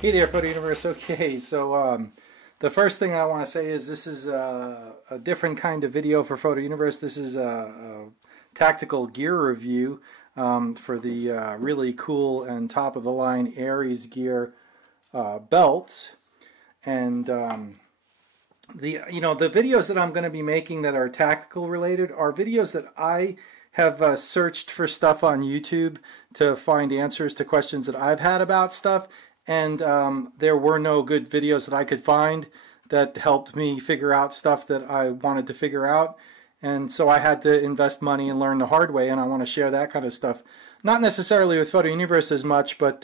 Hey there, Photo Universe. Okay, so the first thing I want to say is this is a different kind of video for Photo Universe. This is a tactical gear review for the really cool and top-of-the-line Aegis gear belt. And the videos that I'm going to be making that are tactical related are videos that I have searched for stuff on YouTube to find answers to questions that I've had about stuff. And there were no good videos that I could find that helped me figure out stuff that I wanted to figure out. And so I had to invest money and learn the hard way, and I want to share that kind of stuff. Not necessarily with Photo Universe as much, but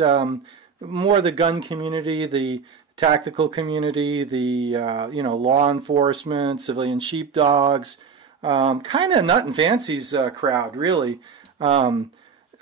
more the gun community, the tactical community, the law enforcement, civilian sheepdogs, kind of nut and fancies crowd, really.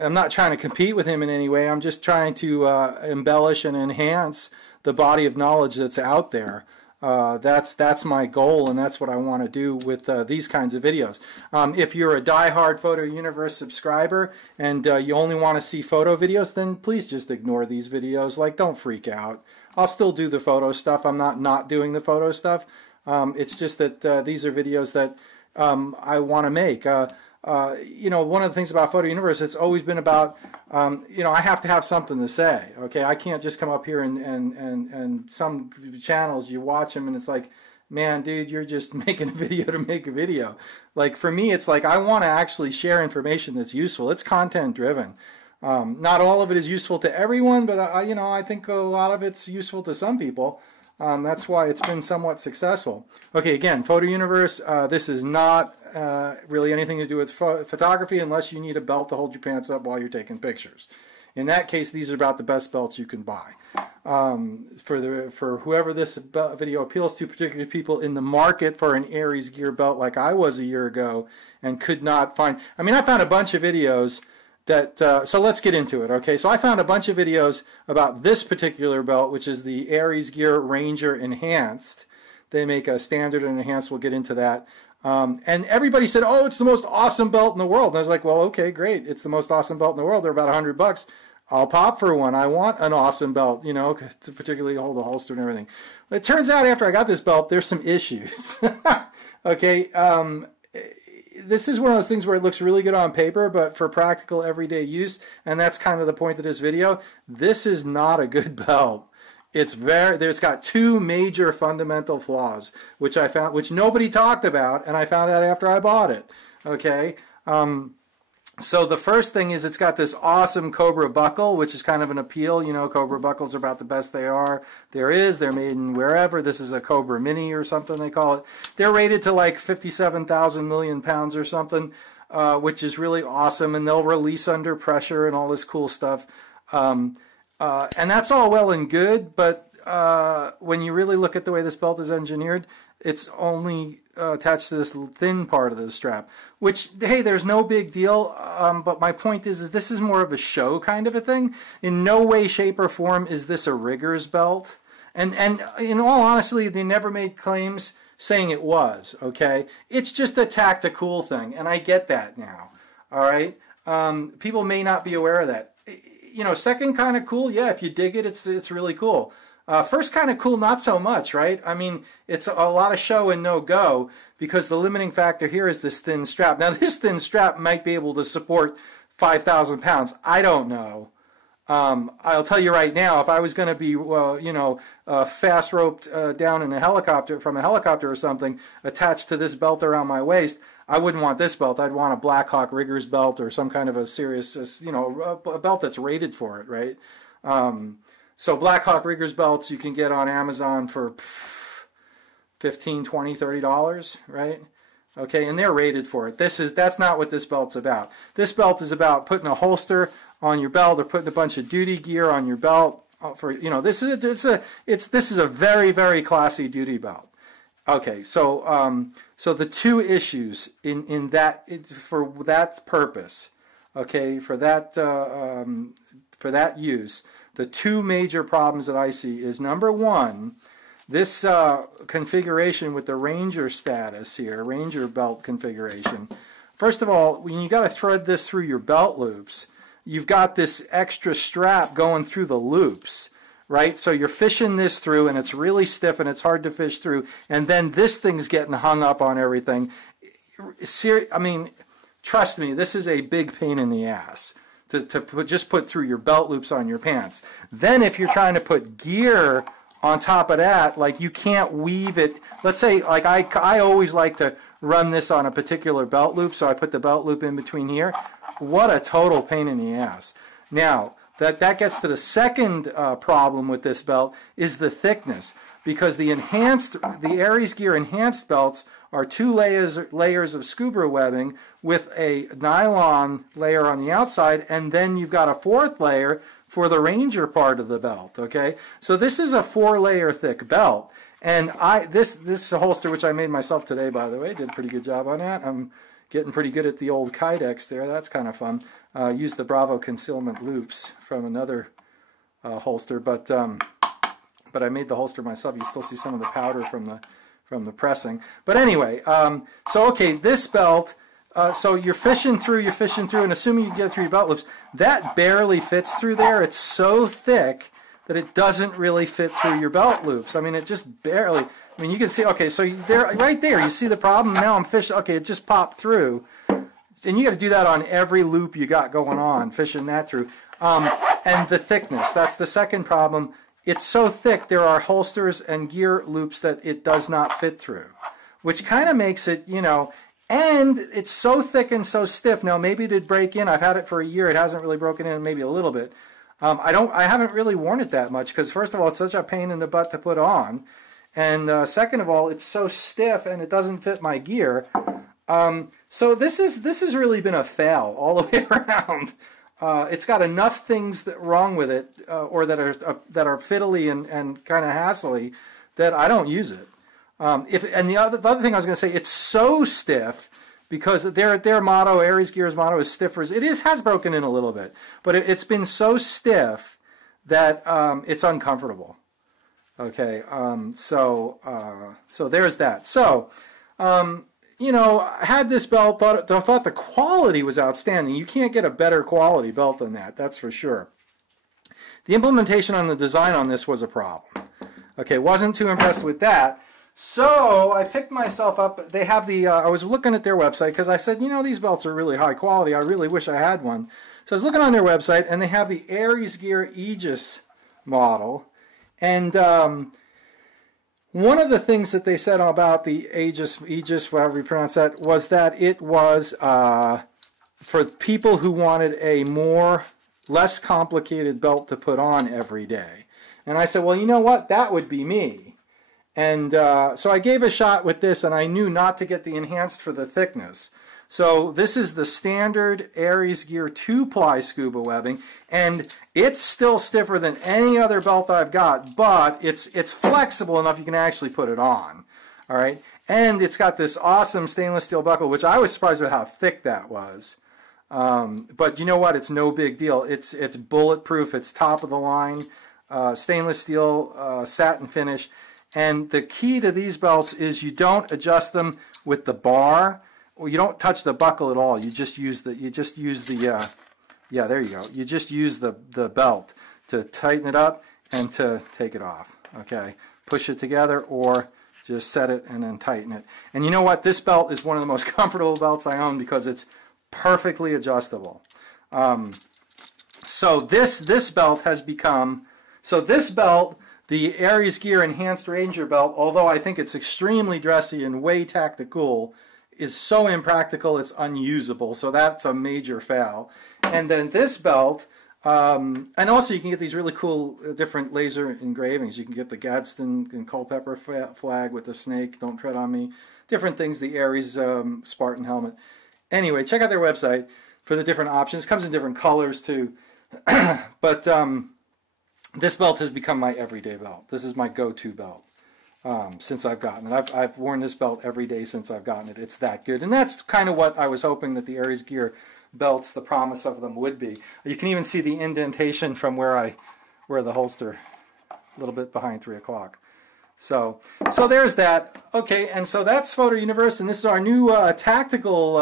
I'm not trying to compete with him in any way. I'm just trying to embellish and enhance the body of knowledge that's out there. That's my goal, and that's what I want to do with these kinds of videos. If you're a diehard Photo Universe subscriber and you only want to see photo videos, then please just ignore these videos. Like, don't freak out. I'll still do the photo stuff. I'm not doing the photo stuff. It's just that these are videos that I want to make. One of the things about Photo Universe, it's always been about, I have to have something to say. Okay, I can't just come up here and some channels you watch them and it's like, man, dude, you're just making a video to make a video. Like for me, it's like I want to actually share information that's useful. It's content driven. Not all of it is useful to everyone, but I think a lot of it's useful to some people. That's why it's been somewhat successful. Okay, again, Photo Universe, this is not really anything to do with photography unless you need a belt to hold your pants up while you're taking pictures. In that case, these are about the best belts you can buy. For whoever this video appeals to, particularly people in the market for an Aegis gear belt like I was a year ago and could not find. I mean, I found a bunch of videos that, so let's get into it, okay? So I found a bunch of videos about this particular belt, which is the Aegis Gear Ranger Enhanced. They make a standard and enhanced. We'll get into that. And everybody said, oh, it's the most awesome belt in the world. And I was like, well, okay, great. It's the most awesome belt in the world. They're about $100. I'll pop for one. I want an awesome belt, to particularly hold a holster and everything. But it turns out after I got this belt, there's some issues. Okay, this is one of those things where it looks really good on paper, but for practical everyday use, and that's kind of the point of this video, this is not a good belt. It's got two major fundamental flaws, which I found, which nobody talked about, and I found out after I bought it. Okay, so the first thing is it's got this awesome Cobra Buckle, which is kind of an appeal. Cobra Buckles are about the best there is. They're made in wherever. This is a Cobra Mini or something they call it. They're rated to like 57,000 million pounds or something, which is really awesome, and they'll release under pressure and all this cool stuff. And that's all well and good, but when you really look at the way this belt is engineered, it's only attached to this thin part of the strap, which, hey, there's no big deal, but my point is this is more of a show kind of a thing. In no way, shape, or form is this a rigger's belt. And in all honesty, they never made claims saying it was, okay? It's just a tactical thing, and I get that now, all right? People may not be aware of that. Second kind of cool, yeah, if you dig it, it's really cool. First kind of cool, not so much, right? I mean, it's a lot of show and no go because the limiting factor here is this thin strap. Now, this thin strap might be able to support 5,000 pounds. I don't know. I'll tell you right now, if I was going to be, fast roped down in a helicopter, from a helicopter or something, attached to this belt around my waist, I wouldn't want this belt. I'd want a Black Hawk Riggers belt or some kind of a serious, a belt that's rated for it, right? So Black Hawk Riggers belts you can get on Amazon for $15, $20, $30, right? Okay, and they're rated for it. That's not what this belt's about. This belt is about putting a holster on your belt or putting a bunch of duty gear on your belt. This is a very, very classy duty belt. Okay, so so the two issues in that for that purpose, okay, for that use. The two major problems that I see is, number one, this configuration with the Ranger status here, Ranger belt configuration. First of all, when you got to thread this through your belt loops, you've got this extra strap going through the loops, right? So you're fishing this through, and it's really stiff, and it's hard to fish through, and then this thing's getting hung up on everything. I mean, trust me, this is a big pain in the ass to just put through your belt loops on your pants. Then if you're trying to put gear on top of that, like you can't weave it. Let's say, like I always like to run this on a particular belt loop, so I put the belt loop in between here. What a total pain in the ass. Now, that gets to the second problem with this belt is the thickness, because the Aegis Gear enhanced belts are 2 layers of scuba webbing with a nylon layer on the outside, and then you've got a 4th layer for the Ranger part of the belt. Okay, so this is a 4-layer thick belt, and this holster, which I made myself today, by the way, did a pretty good job on that. I'm getting pretty good at the old Kydex there. That's kind of fun. Used the Bravo concealment loops from another holster, but I made the holster myself. You still see some of the powder from the pressing. But anyway, so okay, this belt. So you're fishing through, and assuming you can get through your belt loops, that barely fits through there. It's so thick that it doesn't really fit through your belt loops. I mean, it just barely. I mean, you can see. Okay, so right there, you see the problem. Now I'm fishing. Okay, it just popped through. And you got to do that on every loop you got going on, fishing that through. And the thickness, that's the second problem. It's so thick, there are holsters and gear loops that it does not fit through, which kind of makes it, you know, and it's so thick and so stiff. Now, maybe it did break in. I've had it for a year. It hasn't really broken in, maybe a little bit. I haven't really worn it that much because, first of all, it's such a pain in the butt to put on. And second of all, it's so stiff and it doesn't fit my gear. So this has really been a fail all the way around. It's got enough things wrong with it, or that are fiddly and kind of hassly, that I don't use it. And the other thing I was going to say, it's so stiff because their motto, Aegis Gear's motto, is stiffer. It has broken in a little bit, but it's been so stiff that it's uncomfortable. Okay, so there's that. So. You know, I had this belt, thought the quality was outstanding. You can't get a better quality belt than that, that's for sure. The implementation on the design on this was a problem. Okay, wasn't too impressed with that. So I picked myself up. They have the, I was looking at their website because I said, you know, these belts are really high quality. I really wish I had one. So I was looking on their website, and they have the Aegis Gear Aegis model. And one of the things that they said about the Aegis, however you pronounce that, was that it was for people who wanted a less complicated belt to put on every day. And I said, well, you know what? That would be me. And so I gave a shot with this, and I knew not to get the enhanced for the thickness. So this is the standard Aegis Gear 2-ply scuba webbing, and it's still stiffer than any other belt I've got, but it's flexible enough you can actually put it on. All right, and it's got this awesome stainless steel buckle, which I was surprised with how thick that was. But you know what? It's no big deal. It's bulletproof. It's top of the line, stainless steel, satin finish. And the key to these belts is you don't adjust them with the bar. Well, you don't touch the buckle at all. You just use the yeah, there you go. You just use the belt to tighten it up and to take it off. Okay, push it together or just set it and then tighten it. And you know what? This belt is one of the most comfortable belts I own because it's perfectly adjustable. So this belt has become, this belt, the Aegis Gear Enhanced Ranger belt, although I think it's extremely dressy and way tactical, is so impractical it's unusable. So that's a major fail. And then this belt, and also you can get these really cool different laser engravings. You can get the Gadsden and Culpeper flag with the snake, don't tread on me, different things, the Ares Spartan helmet. Anyway, check out their website for the different options. It comes in different colors too. But this belt has become my everyday belt. This is my go-to belt since I've gotten it. I've worn this belt every day since I've gotten it. It's that good. And that's kind of what I was hoping that the Aegis Gear belts, the promise of them would be. You can even see the indentation from where the holster, a little bit behind 3 o'clock. So there's that. Okay, and so that's Photo Universe, and this is our new tactical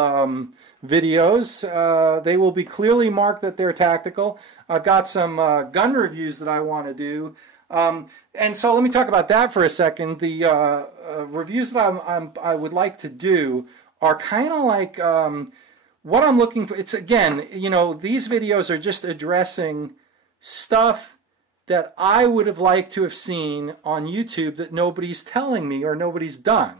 videos. They will be clearly marked that they're tactical. I've got some gun reviews that I want to do. And so let me talk about that for a second. The reviews that I would like to do are kind of like what I'm looking for. It's, again, you know, these videos are just addressing stuff that I would have liked to have seen on YouTube that nobody's telling me or nobody's done.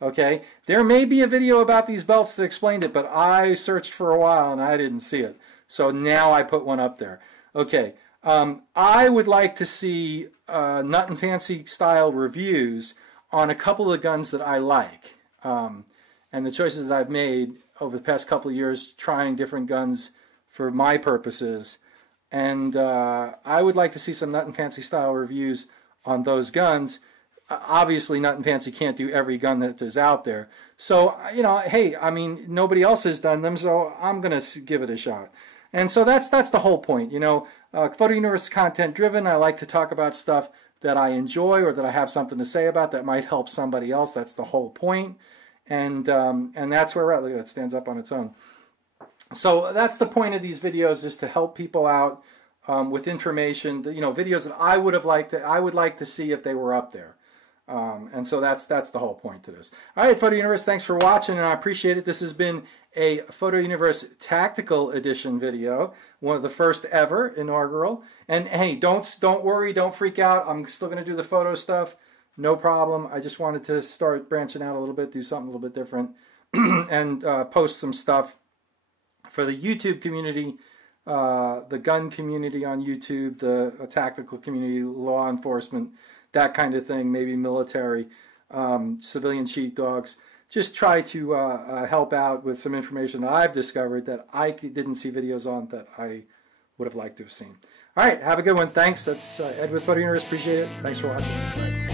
Okay, there may be a video about these belts that explained it, but I searched for a while and I didn't see it. So now I put one up there. Okay, I would like to see nut and fancy style reviews on a couple of guns that I like. And the choices that I've made over the past couple of years trying different guns for my purposes. And I would like to see some nut and fancy style reviews on those guns. Obviously, Nut and Fancy can't do every gun that is out there. So, you know, hey, I mean, nobody else has done them, so I'm going to give it a shot. And so that's the whole point. You know, Photo Universe is content driven. I like to talk about stuff that I enjoy or that I have something to say about that might help somebody else. That's the whole point. And that's where we're at. Look at that, stands up on its own. So that's the point of these videos, is to help people out with information. You know, videos that I would like to see if they were up there. And so that's the whole point to this. All right, Photo Universe, thanks for watching, and I appreciate it. This has been a Photo Universe Tactical Edition video, one of the first ever, inaugural. And hey, don't worry, don't freak out. I'm still going to do the photo stuff, no problem. I just wanted to start branching out a little bit, do something a little bit different, and post some stuff for the YouTube community, the gun community on YouTube, the tactical community, law enforcement, that kind of thing, maybe military, civilian sheepdogs. Just try to help out with some information that I've discovered that I didn't see videos on that I would have liked to have seen. All right, have a good one. Thanks. That's Ed with Photo Universe. Appreciate it. Thanks for watching. Bye.